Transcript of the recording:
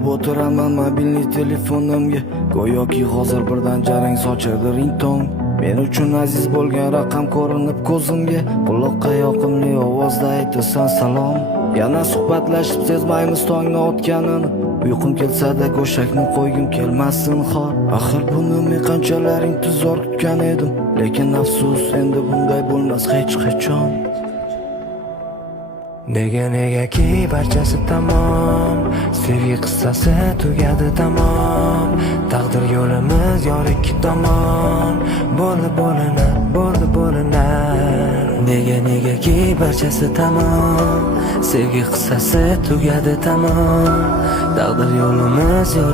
Qarab o'tiraman mobilniy telefonimga, go'yoki hozir birdan jarang sochadi ringtone. Men uchun aziz bo'lgan raqam ko'rinib ko'zimga, quloqqa yoqimli ovozda aytasan salom. Yana suhbatlashib sezmaymiz tongni o'tganini, uyqum kelsa-da go'shakni qo'ygim kelmasin xor. Axir buni men qanchalar intizor kutgan edim, lekin afsus endi bunday bo'lmas hech qachon. Negaki barchasi tamom, sevgi qissasi tugadi tamom. Taqdir yo'limiz yor ikki tomon, bo'ldi bo'linar. Negaki barchasi tamom, sevgi qissasi tugadi tamom. Taqdir yo'limiz yor